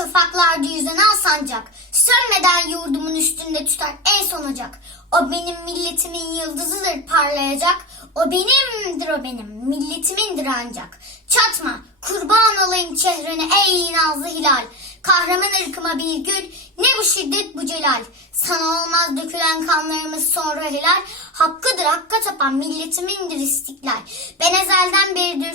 şafaklarda yüzen al sancak. Sönmeden yurdumun üstünde tutar en son ocak. O benim milletimin yıldızıdır parlayacak. O benimdir o benim, milletimindir ancak. Çatma, kurban olayım çehrene ey nazlı hilal. Kahraman ırkıma bir gül, ne bu şiddet bu celal. Sana olmaz dökülen kanlarımız sonra helal. Hakkıdır hakka tapan milletimindir istiklal. Ben ezelden beridir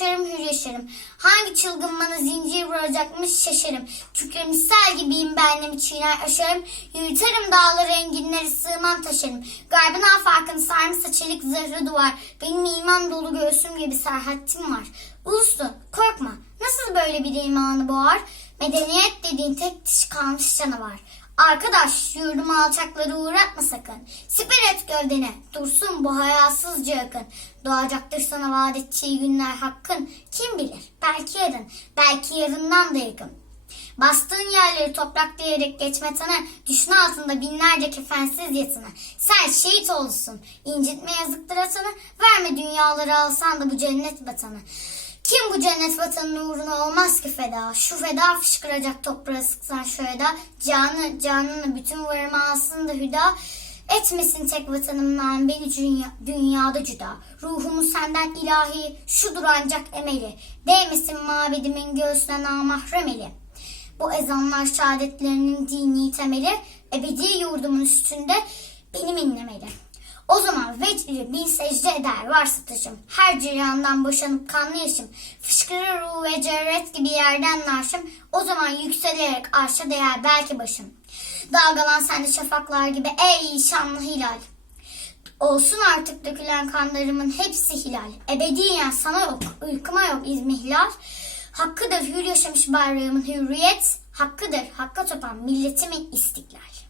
hür yaşarım hür yaşarım. Hangi çılgın bana zincir vuracakmış şaşarım. Kükremiş sel gibiyim benliğimi çiğner aşarım. Yürüterim dağları enginleri sığmam taşarım. Garbın afakını sarmışsa çelik zırhlı duvar. Benim iman dolu göğsüm gibi serhattim var. Ulusun korkma nasıl böyle bir imanı boğar? Medeniyet dediğin tek dişi kalmış canavar. Arkadaş yurdumu alçakları uğratma sakın. Siper et gövdene dursun bu hayasızca yakın. Doğacaktır sana vaat günler hakkın. Kim bilir belki yarın belki yarından da yakın. Bastığın yerleri toprak diyerek geçme tanı, düşün altında binlerce kefensiz yatını. Sen şehit olsun, incitme yazıktır atanı, verme dünyaları alsan da bu cennet vatanı. Kim bu cennet vatanının uğruna olmaz ki feda? Şu feda fışkıracak toprağa sıksan şu eda. Canı, canını bütün varımı alsın da hüda. Etmesin tek vatanımdan beni dünya, dünyada cüda. Ruhumu senden ilahi, şudur ancak emeli. Değmesin mabedimin göğsüne namahrem eli. Bu ezanlar şehadetlerinin dini temeli, ebedi yurdumun üstünde benim inlemeli. Vecdi bin secde eder varsa taşım. Her cihandan boşanıp kanlı yaşım. Fışkırır ruh ve cerret gibi yerden narşım. O zaman yükselerek arşa değer belki başım. Dalgalan sende şafaklar gibi ey şanlı hilal. Olsun artık dökülen kanlarımın hepsi hilal. Ebediyen sana yok, ırkıma yok izmihlal. Hakkıdır hür yaşamış bayrağımın hürriyet. Hakkıdır hakka tapan milletimin istiklal.